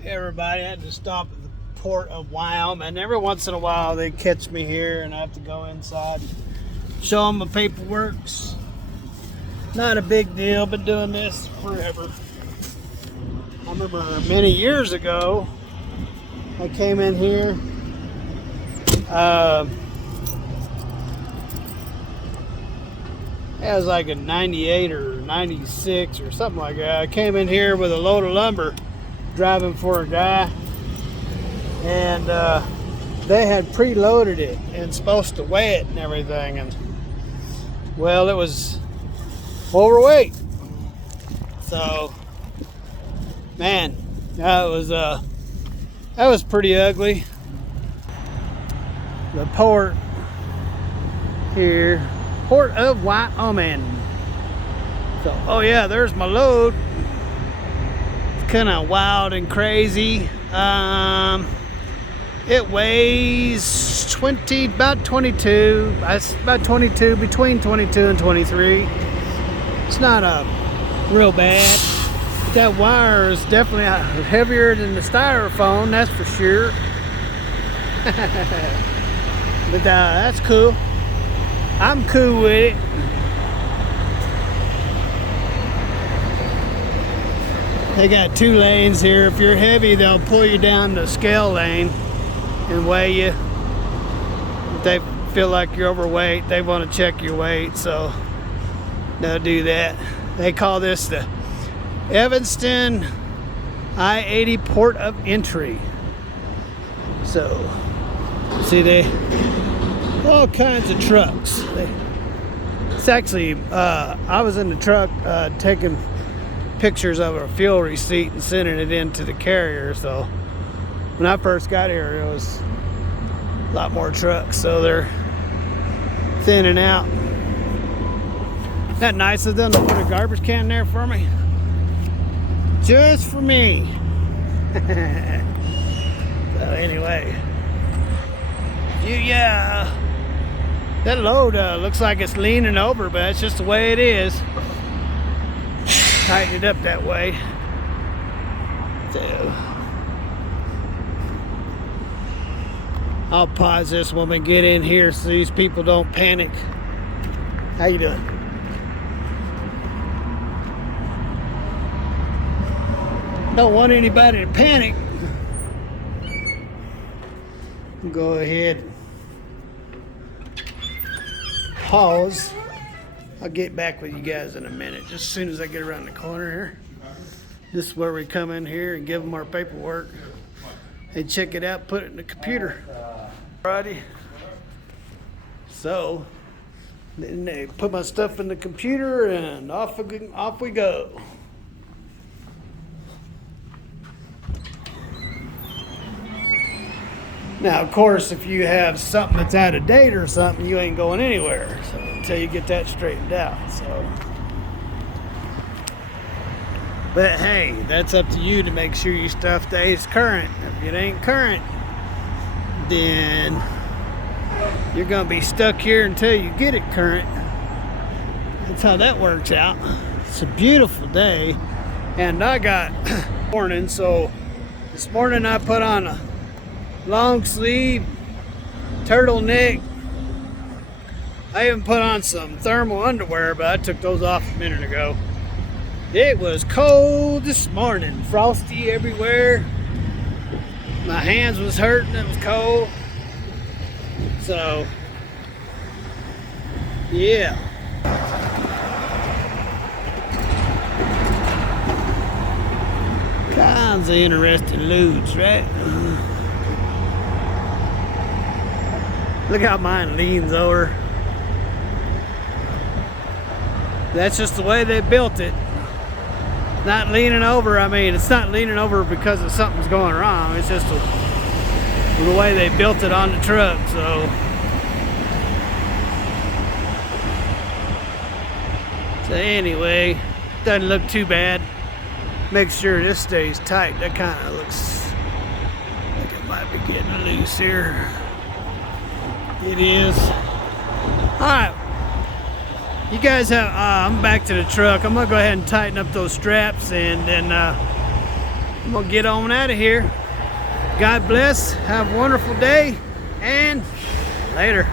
Hey everybody, I had to stop at the port of Wyoming. Every once in a while they catch me here and I have to go inside and show them my paperwork. Not a big deal, been doing this forever. I remember many years ago I came in here it was like a 98 or 96 or something like that. I came in here with a load of lumber driving for a guy, and they had preloaded it and supposed to weigh it and everything, and well, it was overweight. So man, that was pretty ugly. The port here, port of Wyoming. So oh yeah, there's my load. Kind of wild and crazy. It weighs about 22. It's about 22, between 22 and 23. It's not real bad. That wire is definitely heavier than the styrofoam, that's for sure. But that's cool. I'm cool with it. They got 2 lanes here. If you're heavy, they'll pull you down the scale lane and weigh you. If they feel like you're overweight, they want to check your weight, so they'll do that. They call this the Evanston I-80 port of entry. So, see, they all kinds of trucks. It's actually, I was in the truck taking pictures of a fuel receipt and sending it into the carrier. So when I first got here, it was a lot more trucks, so they're thinning out. Isn't that nice of them to put a garbage can there for me? Just for me. So anyway, yeah, that load looks like it's leaning over, but it's just the way it is. Tighten it up that way. So I'll pause this when we get in here so these people don't panic. How you doing? Don't want anybody to panic. Go ahead. Pause. I'll get back with you guys in a minute, just as soon as I get around the corner here. This is where we come in here and give them our paperwork. They check it out, put it in the computer. Alrighty. So, then they put my stuff in the computer and off we go. Now, of course, if you have something that's out of date or something, you ain't going anywhere. So until you get that straightened out. So, but hey, that's up to you to make sure your stuff stays current. If it ain't current, then you're gonna be stuck here until you get it current. That's how that works out. It's a beautiful day, and I got morning. So this morning I put on a long sleeve turtleneck. I even put on some thermal underwear, but I took those off a minute ago. It was cold this morning, frosty everywhere. My hands was hurting, it was cold. So yeah, kinds of interesting loads, right? Look how mine leans over. That's just the way they built it. Not leaning over, I mean, it's not leaning over because of something's going wrong. It's just the way they built it on the truck, so. So anyway, doesn't look too bad. Make sure this stays tight. That kind of looks like it might be getting loose here. It is. Alright, you guys have, I'm back to the truck. I'm gonna go ahead and tighten up those straps, and then I'm gonna get on out of here. God bless, have a wonderful day, and later.